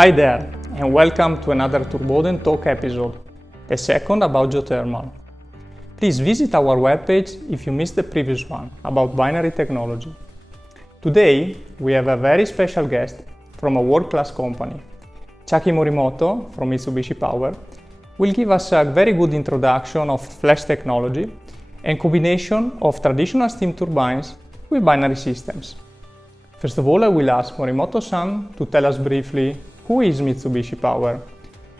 Hi there, and welcome to another Turboden Talk episode, the second about geothermal. Please visit our webpage if you missed the previous one about binary technology. Today, we have a very special guest from a world-class company. Chiaki Morimoto from Mitsubishi Power will give us a very good introduction of flash technology and combination of traditional steam turbines with binary systems. First of all, I will ask Morimoto-san to tell us briefly who is Mitsubishi Power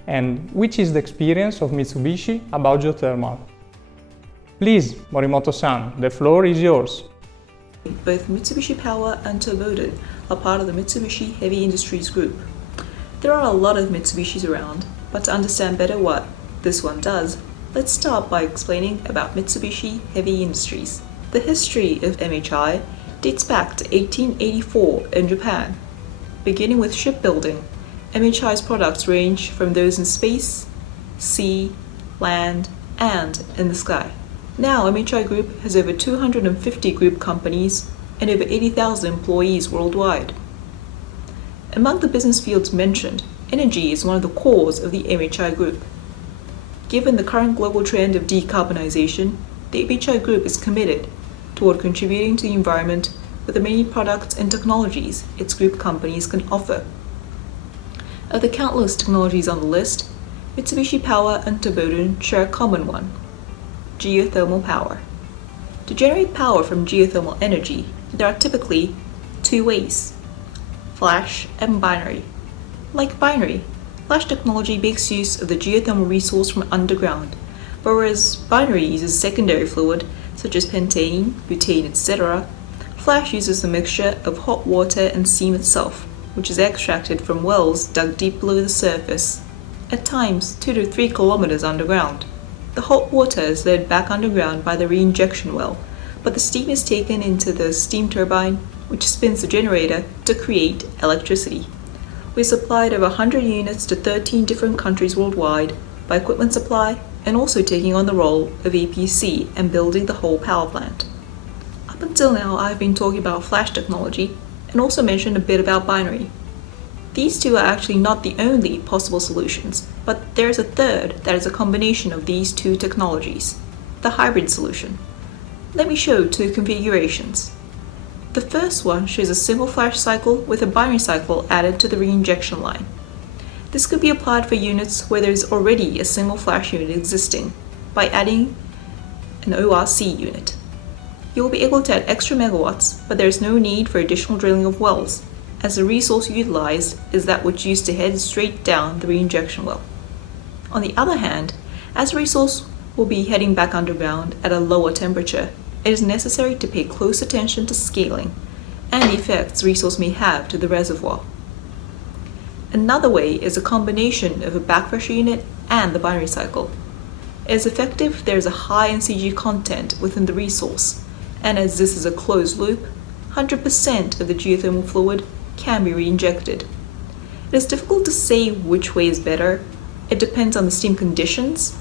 and which is the experience of Mitsubishi about geothermal. Please, Morimoto-san, the floor is yours. Both Mitsubishi Power and Turboden are part of the Mitsubishi Heavy Industries Group. There are a lot of Mitsubishis around, but to understand better what this one does, let's start by explaining about Mitsubishi Heavy Industries. The history of MHI dates back to 1884 in Japan. Beginning with shipbuilding, MHI's products range from those in space, sea, land, and in the sky. Now, MHI Group has over 250 group companies and over 80,000 employees worldwide. Among the business fields mentioned, energy is one of the cores of the MHI Group. Given the current global trend of decarbonization, the MHI Group is committed toward contributing to the environment with the many products and technologies its group companies can offer. Of the countless technologies on the list, Mitsubishi Power and Turboden share a common one: geothermal power. To generate power from geothermal energy, there are typically two ways: flash and binary. Like binary, flash technology makes use of the geothermal resource from underground, whereas binary uses secondary fluid such as pentane, butane, etc. Flash uses a mixture of hot water and steam itself, which is extracted from wells dug deep below the surface, at times 2 to 3 kilometers underground. The hot water is led back underground by the reinjection well, but the steam is taken into the steam turbine, which spins the generator to create electricity. We supplied over 100 units to 13 different countries worldwide by equipment supply and also taking on the role of EPC and building the whole power plant. Up until now, I've been talking about flash technology and also mentioned a bit about binary. These two are actually not the only possible solutions, but there's a third that is a combination of these two technologies, the hybrid solution. Let me show two configurations. The first one shows a single flash cycle with a binary cycle added to the reinjection line. This could be applied for units where there is already a single flash unit existing by adding an ORC unit. You will be able to add extra megawatts, but there is no need for additional drilling of wells, as the resource utilized is that which used to head straight down the reinjection well. On the other hand, as the resource will be heading back underground at a lower temperature, it is necessary to pay close attention to scaling and the effects the resource may have to the reservoir. Another way is a combination of a backpressure unit and the binary cycle. It is effective if there is a high NCG content within the resource, and as this is a closed loop, 100% of the geothermal fluid can be reinjected. It is difficult to say which way is better. It depends on the steam conditions,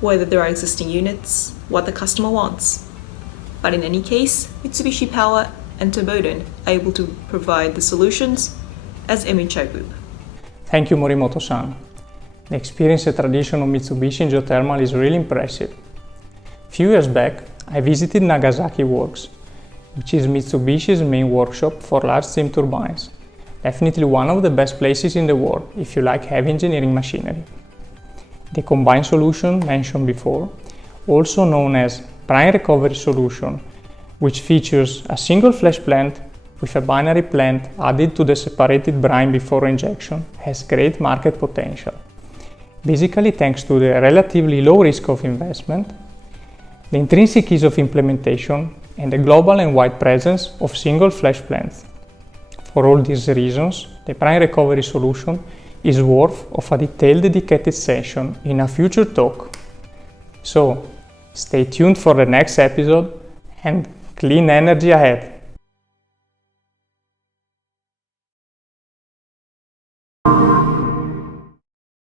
whether there are existing units, what the customer wants. But in any case, Mitsubishi Power and Turboden are able to provide the solutions as MHI Group. Thank you, Morimoto-san. The experience and tradition of Mitsubishi in geothermal is really impressive. A few years back, I visited Nagasaki Works, which is Mitsubishi's main workshop for large steam turbines. Definitely one of the best places in the world if you like heavy engineering machinery. The combined solution mentioned before, also known as brine recovery solution, which features a single flash plant with a binary plant added to the separated brine before injection, has great market potential. Basically, thanks to the relatively low risk of investment, the intrinsic ease of implementation, and the global and wide presence of single flash plants. For all these reasons, the brine recovery solution is worth of a detailed dedicated session in a future talk. So, stay tuned for the next episode and clean energy ahead!